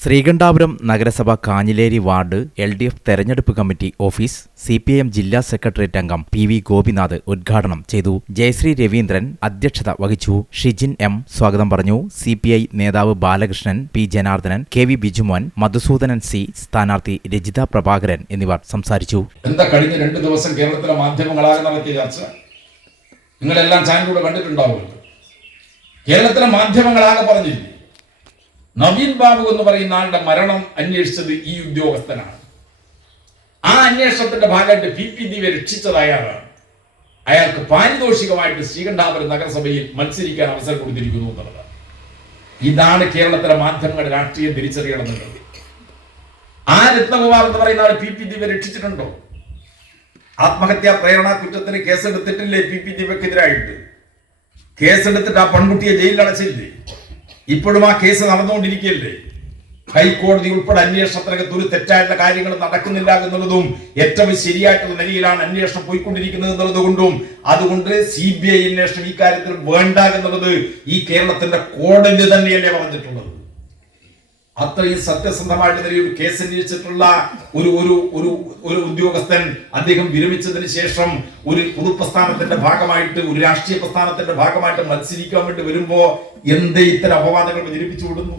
ശ്രീകണ്ഠാപുരം നഗരസഭ Kanhileri ward L D F തെരഞ്ഞെടുപ്പ് committee office C P M ജില്ലാ secretariat അംഗം പി വി ഗോപിനാഥ് ഉദ്ഘാടനം ചെയ്തു. ജയശ്രീ രവീന്ദ്രൻ അധ്യക്ഷത വഹിച്ചു. ഷിജിൻ എം സ്വാഗതം പറഞ്ഞു. സി പി ഐ നേതാവ് Balakrishnan P Janardhanan K V Bijumon Madhusoodanan C സ്ഥാനാർത്ഥി രജിത പ്രഭാകരൻ എന്നിവർ സംസാരിച്ചു. എന്താ കഴിഞ്ഞ രണ്ട് ദിവസം കേരളത്തിലെ മാധ്യമങ്ങളാകെ നടത്തിയ ചർച്ച? നിങ്ങളെല്ലാം ചാനലിലൂടെ കണ്ടിട്ടുണ്ടാവുമല്ലോ. കേരളത്തിലെ മാധ്യമങ്ങളാകെ പറഞ്ഞില്ലേ? നവീൻ ബാബു എന്ന് പറയുന്ന ആളുടെ മരണം അന്വേഷിച്ചത് ഈ ഉദ്യോഗസ്ഥനാണ്. ആ അന്വേഷണത്തിന്റെ ഭാഗമായിട്ട് പി പി ദിവ്യ രക്ഷിച്ചത് അയാളാണ്. അയാൾക്ക് പാരിതോഷികമായിട്ട് ശ്രീകണ്ഠാപുരം നഗരസഭയിൽ മത്സരിക്കാൻ അവസരം കൊടുത്തിരിക്കുന്നു എന്നുള്ളതാണ് ഇതാണ് കേരളത്തിലെ മാധ്യമങ്ങളുടെ രാഷ്ട്രീയം തിരിച്ചറിയണം എന്നുള്ളത് ആ രത്നകുമാർ എന്ന് പറയുന്ന ആൾ പി പി ദിവ്യ രക്ഷിച്ചിട്ടുണ്ടോ? ആത്മഹത്യാ പ്രേരണ കുറ്റത്തിന് കേസെടുത്തിട്ടില്ലേ പി പി ദിവ്യക്കെതിരായിട്ട്? കേസെടുത്തിട്ട് ആ പെൺകുട്ടിയെ ജയിലിൽ അടച്ചില്ലേ? ഇപ്പോഴും ആ കേസ് നടന്നുകൊണ്ടിരിക്കുകയല്ലേ? ഹൈക്കോടതി ഉൾപ്പെടെ അന്വേഷണത്തിനകത്ത് ഒരു തെറ്റായിട്ടുള്ള കാര്യങ്ങൾ നടക്കുന്നില്ല എന്നുള്ളതും ഏറ്റവും ശരിയായിട്ടുള്ള നിലയിലാണ് അന്വേഷണം പോയിക്കൊണ്ടിരിക്കുന്നത് എന്നുള്ളത് കൊണ്ടും അതുകൊണ്ട് സി ബി ഐ അന്വേഷണം ഈ കാര്യത്തിൽ വേണ്ട എന്നുള്ളത് ഈ കേരളത്തിന്റെ കോടതി തന്നെയല്ലേ പറഞ്ഞിട്ടുള്ളത്. അത്രയും സത്യസന്ധമായിട്ട് നിലയിൽ കേസ് അന്വേഷിച്ചിട്ടുള്ള ഒരു ഒരു ഒരു ഒരു ഉദ്യോഗസ്ഥൻ അദ്ദേഹം വിരമിച്ചതിന് ശേഷം ഒരു പൊതുപ്രസ്ഥാനത്തിന്റെ ഭാഗമായിട്ട് ഒരു രാഷ്ട്രീയ പ്രസ്ഥാനത്തിന്റെ ഭാഗമായിട്ട് മത്സരിക്കാൻ വേണ്ടി വരുമ്പോ എന്തേ ഇത്തരം അപവാദങ്ങൾ പ്രചരിപ്പിച്ചു വിടുന്നു?